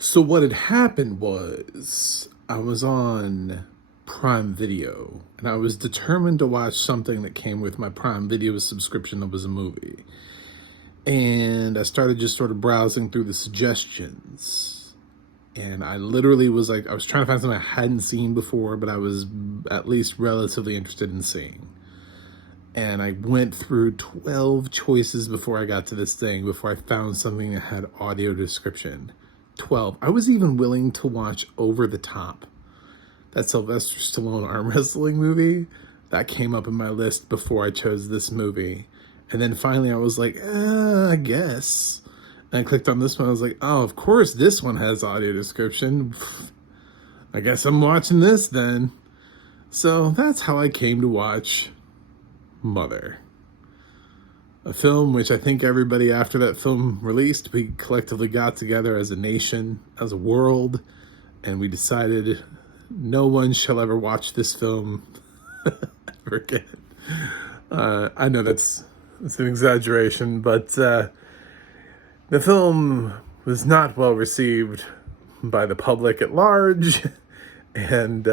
So what had happened was I was on Prime Video and I was determined to watch something that came with my Prime Video subscription that was a movie. And I started just sort of browsing through the suggestions. And I literally was like, I was trying to find something I hadn't seen before, but I was at least relatively interested in seeing. And I went through 12 choices before I got to this thing, before I found something that had audio description. 12. I was even willing to watch Over the Top. That Sylvester Stallone arm wrestling movie. That came up in my list before I chose this movie. And then finally I was like, I guess. And I clicked on this one. I was like, oh, of course this one has audio description. I guess I'm watching this then. So that's how I came to watch Mother. A film which I think everybody after that film released, we collectively got together as a nation, as a world, and we decided no one shall ever watch this film ever again. I know that's an exaggeration, but the film was not well received by the public at large, and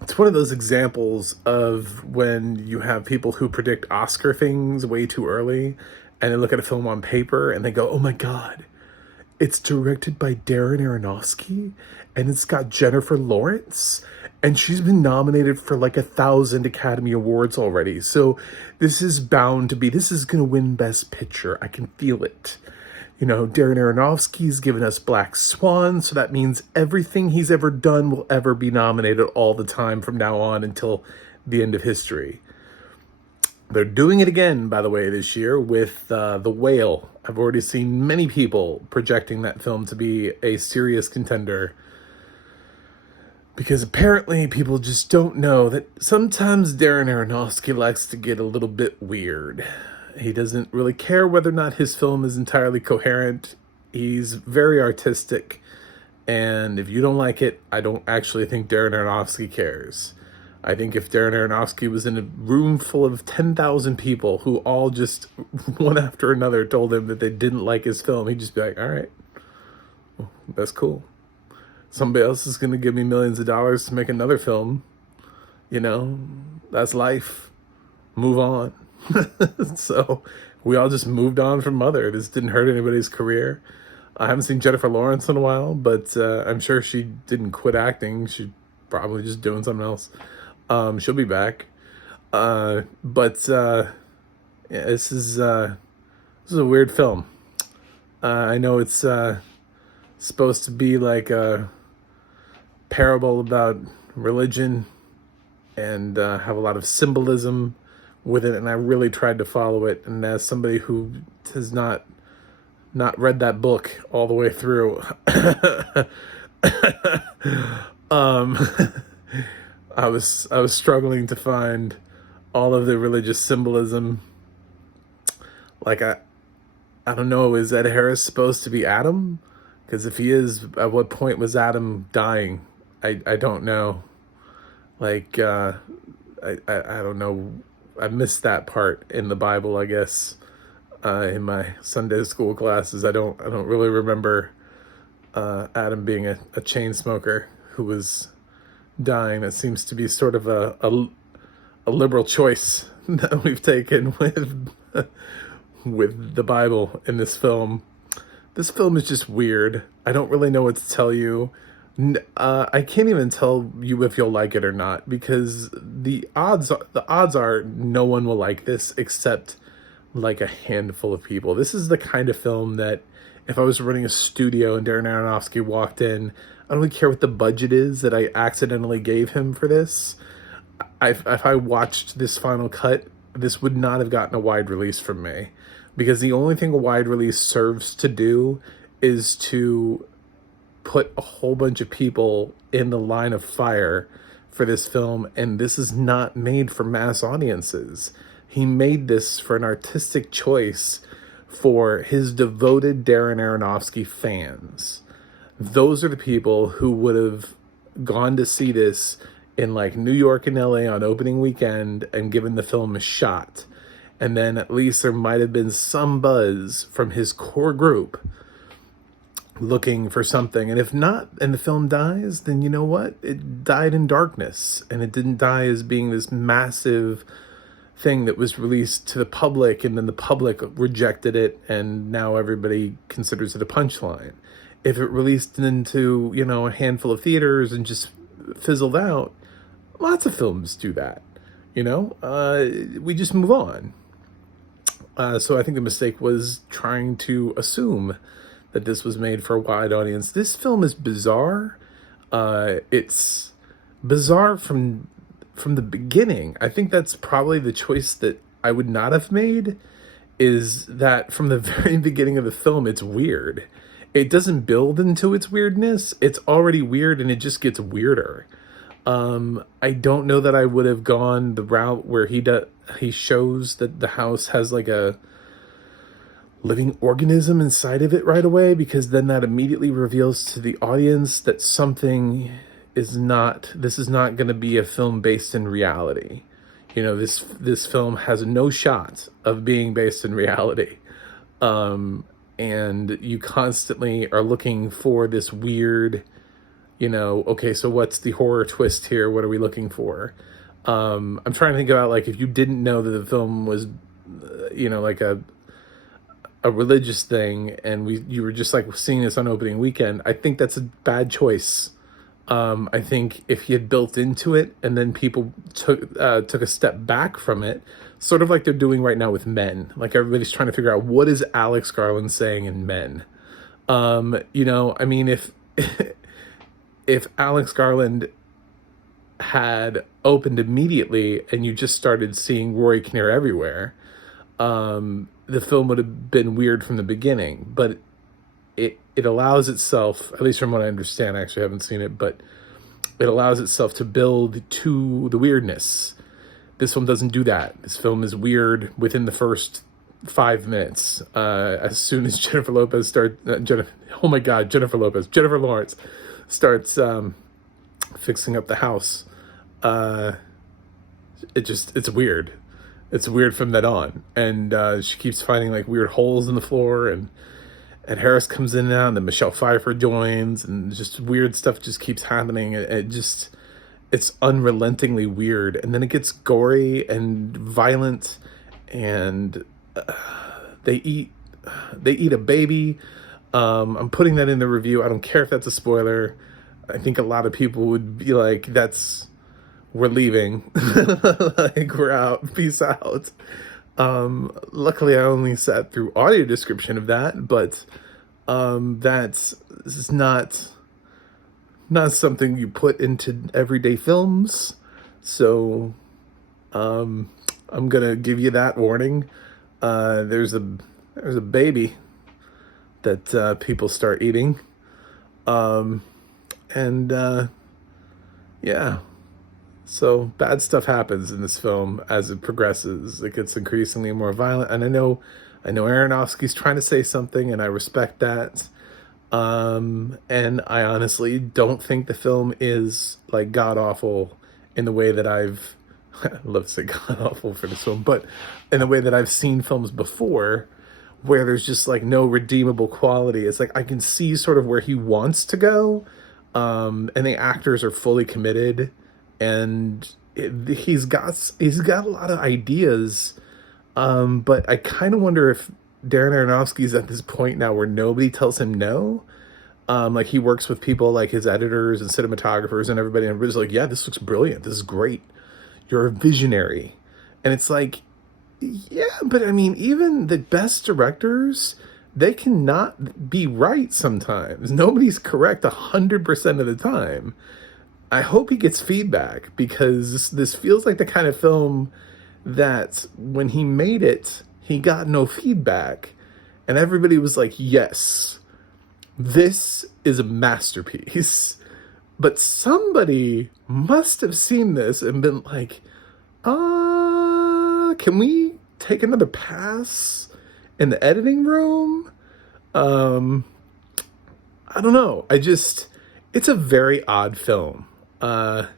it's one of those examples of when you have people who predict Oscar things way too early and they look at a film on paper and they go, oh my God, it's directed by Darren Aronofsky and it's got Jennifer Lawrence and she's been nominated for like 1,000 Academy Awards already. So this is bound to be, this is going to win Best Picture. I can feel it. You know, Darren Aronofsky's given us Black Swan, so that means everything he's ever done will ever be nominated all the time from now on until the end of history. They're doing it again, by the way, this year with The Whale. I've already seen many people projecting that film to be a serious contender because apparently people just don't know that sometimes Darren Aronofsky likes to get a little bit weird. He doesn't really care whether or not his film is entirely coherent. He's very artistic. And if you don't like it, I don't actually think Darren Aronofsky cares. I think if Darren Aronofsky was in a room full of 10,000 people who all just one after another told him that they didn't like his film, he'd just be like, all right, well, that's cool. Somebody else is going to give me millions of dollars to make another film. You know, that's life. Move on. So we all just moved on from Mother. This didn't hurt anybody's career. I haven't seen Jennifer Lawrence in a while, but I'm sure she didn't quit acting. She's probably just doing something else. She'll be back. Yeah, this is a weird film. I know it's supposed to be like a parable about religion and have a lot of symbolism with it, and I really tried to follow it. And as somebody who has not read that book all the way through, I was struggling to find all of the religious symbolism. Like I don't know, is Ed Harris supposed to be Adam? Because if he is, at what point was Adam dying? I don't know. Like I don't know. I missed that part in the Bible, I guess, in my Sunday school classes. I don't really remember Adam being a chain smoker who was dying. That seems to be sort of a liberal choice that we've taken with the Bible in this film. This film is just weird. I don't really know what to tell you. I can't even tell you if you'll like it or not, because the odds are no one will like this except like a handful of people. This is the kind of film that if I was running a studio and Darren Aronofsky walked in, I don't really care what the budget is that I accidentally gave him for this. If I watched this final cut, this would not have gotten a wide release from me, because the only thing a wide release serves to do is to put a whole bunch of people in the line of fire for this film, and this is not made for mass audiences. He made this for an artistic choice for his devoted Darren Aronofsky fans. Those are the people who would have gone to see this in like New York and LA on opening weekend and given the film a shot. And then at least there might have been some buzz from his core group looking for something. And if not, and the film dies, then you know what? It died in darkness, and it didn't die as being this massive thing that was released to the public, and then the public rejected it, and now everybody considers it a punchline. If it released into, a handful of theaters and just fizzled out, lots of films do that. We just move on. So I think the mistake was trying to assume that this was made for a wide audience. This film is bizarre. It's bizarre from the beginning. I think that's probably the choice that I would not have made, is that from the very beginning of the film, it's weird. It doesn't build into its weirdness. It's already weird, and it just gets weirder. I don't know that I would have gone the route where he shows that the house has like a living organism inside of it right away, because then that immediately reveals to the audience that this is not going to be a film based in reality. This film has no shot of being based in reality. And you constantly are looking for this weird, okay, so what's the horror twist here? What are we looking for? I'm trying to think about, like, if you didn't know that the film was, like a religious thing, and you were just like seeing this on opening weekend, I think that's a bad choice. I think if he had built into it, and then people took a step back from it, sort of like they're doing right now with Men. Like, everybody's trying to figure out, what is Alex Garland saying in Men? If if Alex Garland had opened immediately and you just started seeing Rory Kinnear everywhere, the film would have been weird from the beginning. But it allows itself, at least from what I understand, I actually haven't seen it, but it allows itself to build to the weirdness. This film doesn't do that. This film is weird within the first 5 minutes. As soon as Jennifer Lawrence starts fixing up the house, it's weird. It's weird from then on. And she keeps finding like weird holes in the floor, and Harris comes in now, and then Michelle Pfeiffer joins, and just weird stuff just keeps happening. It's unrelentingly weird. And then it gets gory and violent, and they eat a baby. I'm putting that in the review. I don't care if that's a spoiler. I think a lot of people would be like, we're leaving. Like, we're out. Peace out. Luckily I only sat through audio description of that, but this is not something you put into everyday films. So I'm gonna give you that warning. There's a baby that people start eating. Yeah. So bad stuff happens in this film as it progresses. It gets increasingly more violent. And I know Aronofsky's trying to say something, and I respect that. And I honestly don't think the film is like god-awful in the way that I love to say god-awful for this film, but in the way that I've seen films before, where there's just like no redeemable quality. It's like I can see sort of where he wants to go, and the actors are fully committed, and he's got a lot of ideas, but I kind of wonder if Darren Aronofsky's at this point now where nobody tells him no. Like, he works with people like his editors and cinematographers and everybody, and everybody's like, yeah, this looks brilliant, this is great, you're a visionary. And it's like, yeah, but I mean, even the best directors, they cannot be right sometimes. Nobody's correct 100% of the time. I hope he gets feedback, because this feels like the kind of film that when he made it, he got no feedback, and everybody was like, yes, this is a masterpiece. But somebody must have seen this and been like, can we take another pass in the editing room? I don't know. It's a very odd film. I'm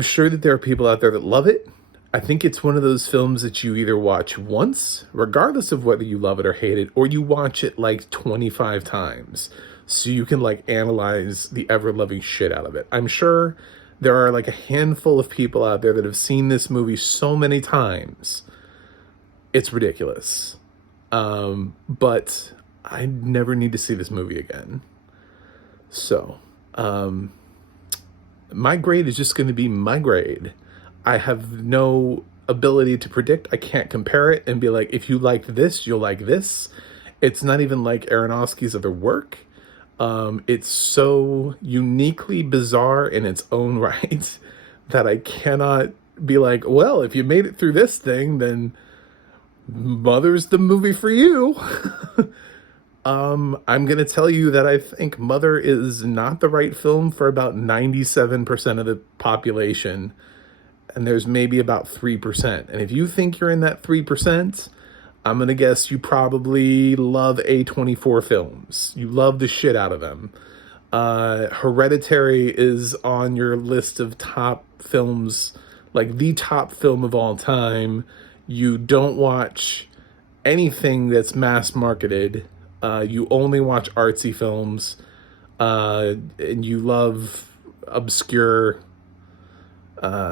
sure that there are people out there that love it, I think it's one of those films that you either watch once, regardless of whether you love it or hate it, or you watch it like 25 times so you can like analyze the ever-loving shit out of it. I'm sure there are like a handful of people out there that have seen this movie so many times. It's ridiculous. But I never need to see this movie again. So, my grade is just going to be my grade. I have no ability to predict. I can't compare it and be like, if you liked this, you'll like this. It's not even like Aronofsky's other work. It's so uniquely bizarre in its own right that I cannot be like, well, if you made it through this thing, then Mother's the movie for you. I'm going to tell you that I think Mother is not the right film for about 97% of the population. And there's maybe about 3%. And if you think you're in that 3%, I'm going to guess you probably love A24 films. You love the shit out of them. Hereditary is on your list of top films, like the top film of all time. You don't watch anything that's mass marketed. You only watch artsy films. And you love obscure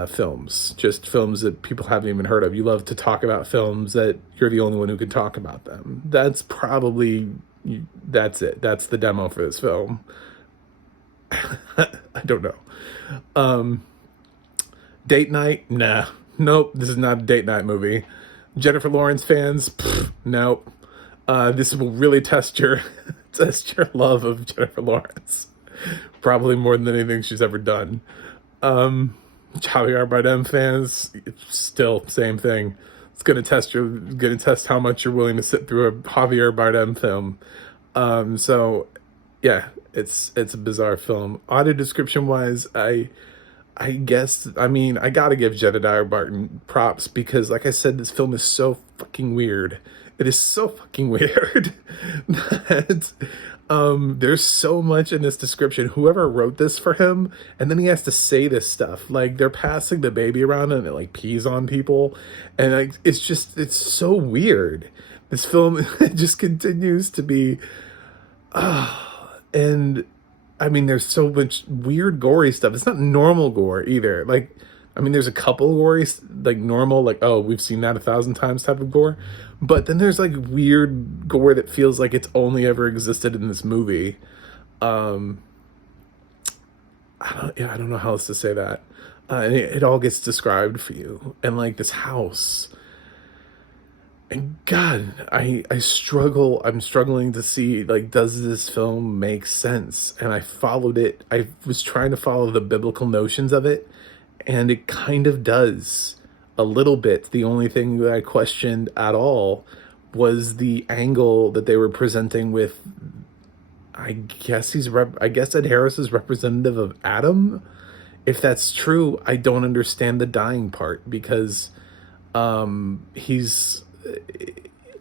films, just films that people haven't even heard of. You love to talk about films that you're the only one who can talk about them. That's probably, that's it. That's the demo for this film. I don't know. Date night? Nah. Nope, this is not a date night movie. Jennifer Lawrence fans? Nope. This will really test your test your love of Jennifer Lawrence. Probably more than anything she's ever done. Javier Bardem fans, it's still same thing. It's gonna test how much you're willing to sit through a Javier Bardem film. So yeah, it's a bizarre film. Audio description wise, I guess, I mean, I gotta give Jedediah Barton props because, like I said, this film is so fucking weird. It is so fucking weird that there's so much in this description. Whoever wrote this for him, and then he has to say this stuff. Like, they're passing the baby around and it, like, pees on people. And, like, it's so weird. This film just continues to be... and... I mean, there's so much weird, gory stuff. It's not normal gore either. Like, I mean, there's a couple gory, like normal, like, oh, we've seen that 1,000 times type of gore. But then there's like weird gore that feels like it's only ever existed in this movie. I don't know how else to say that. And it all gets described for you. And like this house. And God, I struggle. I'm struggling to see, like, does this film make sense? And I followed it. I was trying to follow the biblical notions of it, and it kind of does a little bit. The only thing that I questioned at all was the angle that they were presenting with. I guess Ed Harris is representative of Adam. If that's true, I don't understand the dying part because he's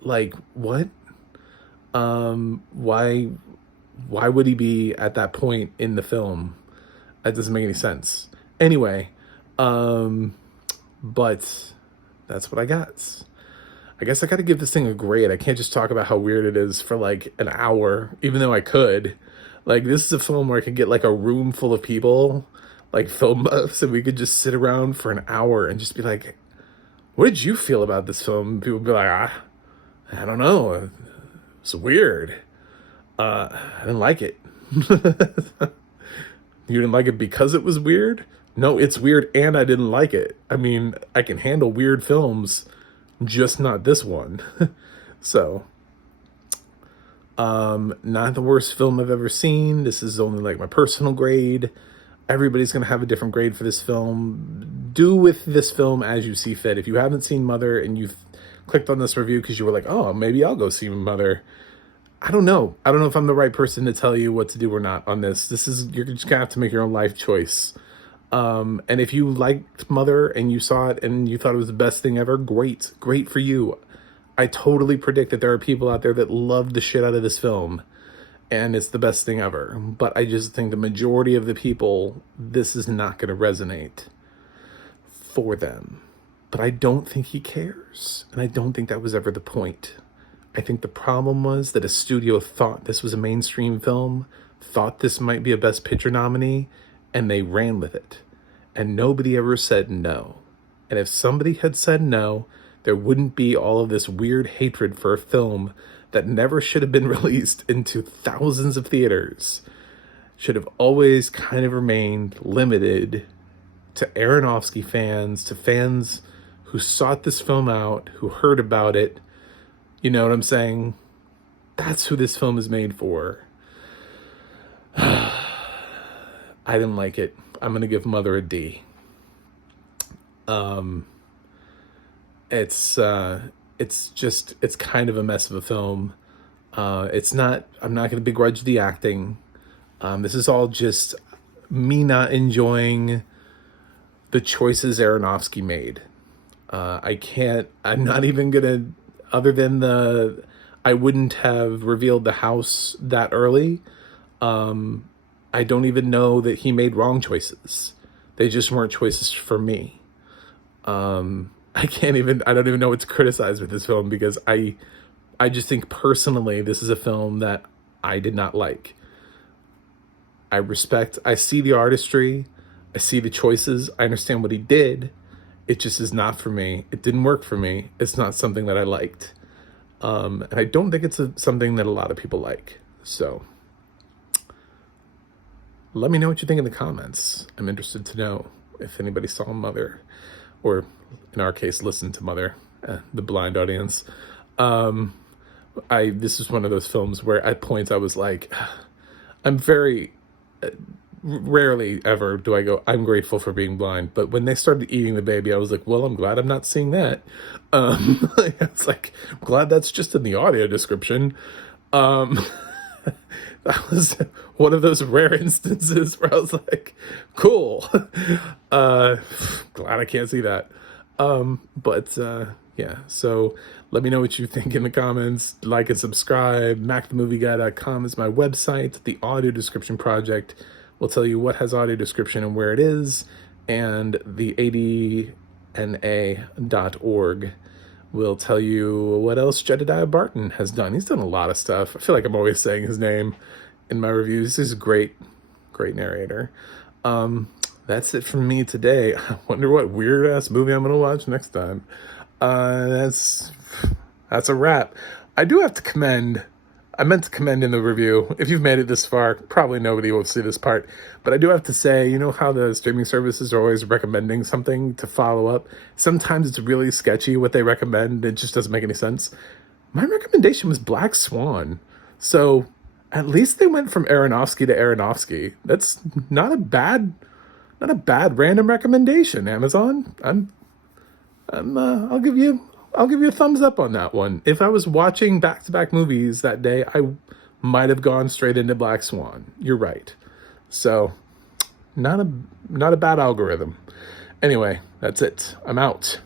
like, what? Why would he be at that point in the film? That doesn't make any sense. Anyway, but that's what I got. I guess I got to give this thing a grade. I can't just talk about how weird it is for like an hour, even though I could. Like, this is a film where I could get like a room full of people, like film buffs, and we could just sit around for an hour and just be like, what did you feel about this film? People would be like, I don't know. It's weird. I didn't like it. You didn't like it because it was weird? No, it's weird and I didn't like it. I mean, I can handle weird films, just not this one. So, not the worst film I've ever seen. This is only like my personal grade. Everybody's going to have a different grade for this film. Do with this film as you see fit. If you haven't seen Mother and you've clicked on this review because you were like, oh, maybe I'll go see Mother. I don't know. I don't know if I'm the right person to tell you what to do or not on this. You're just going to have to make your own life choice. And if you liked Mother and you saw it and you thought it was the best thing ever, great. Great for you. I totally predict that there are people out there that love the shit out of this film. And it's the best thing ever. But I just think the majority of the people, this is not going to resonate for them. But I don't think he cares. And I don't think that was ever the point. I think the problem was that a studio thought this was a mainstream film, thought this might be a Best Picture nominee, and they ran with it. And nobody ever said no. And if somebody had said no, there wouldn't be all of this weird hatred for a film that never should have been released into thousands of theaters. Should have always kind of remained limited to Aronofsky fans, to fans who sought this film out, who heard about it. You know what I'm saying? That's who this film is made for. I didn't like it. I'm going to give Mother a D. It's kind of a mess of a film. I'm not going to begrudge the acting. This is all just me not enjoying the choices Aronofsky made. I'm not even going to, other than I wouldn't have revealed the house that early. I don't even know that he made wrong choices. They just weren't choices for me. I don't even know what to criticize with this film, because I just think personally, this is a film that I did not like. I see the artistry, I see the choices, I understand what he did. It just is not for me. It didn't work for me. It's not something that I liked. And I don't think it's something that a lot of people like. So let me know what you think in the comments. I'm interested to know if anybody saw Mother, or in our case, listened to Mother, the blind audience. This is one of those films where at points I was like, I'm very, rarely ever do I go, I'm grateful for being blind. But when they started eating the baby, I was like, well, I'm glad I'm not seeing that. It's like, I'm glad that's just in the audio description. That was one of those rare instances where I was like, cool. Glad I can't see that. Yeah, so let me know what you think in the comments. Like and subscribe. MacTheMovieGuy.com is my website. The audio description project will tell you what has audio description and where it is. And the adna.org will tell you what else Jedediah Barton has done. He's done a lot of stuff. I feel like I'm always saying his name in my reviews. He's a great narrator. That's it from me today. I wonder what weird-ass movie I'm going to watch next time. That's a wrap. I meant to commend in the review, if you've made it this far, probably nobody will see this part, but I do have to say, you know how the streaming services are always recommending something to follow up? Sometimes it's really sketchy what they recommend. It just doesn't make any sense. My recommendation was Black Swan. So at least they went from Aronofsky to Aronofsky. That's not a bad random recommendation, Amazon. I'll give you a thumbs up on that one. If I was watching back-to-back movies that day, I might have gone straight into Black Swan. You're right. So, not a bad algorithm. Anyway, that's it. I'm out.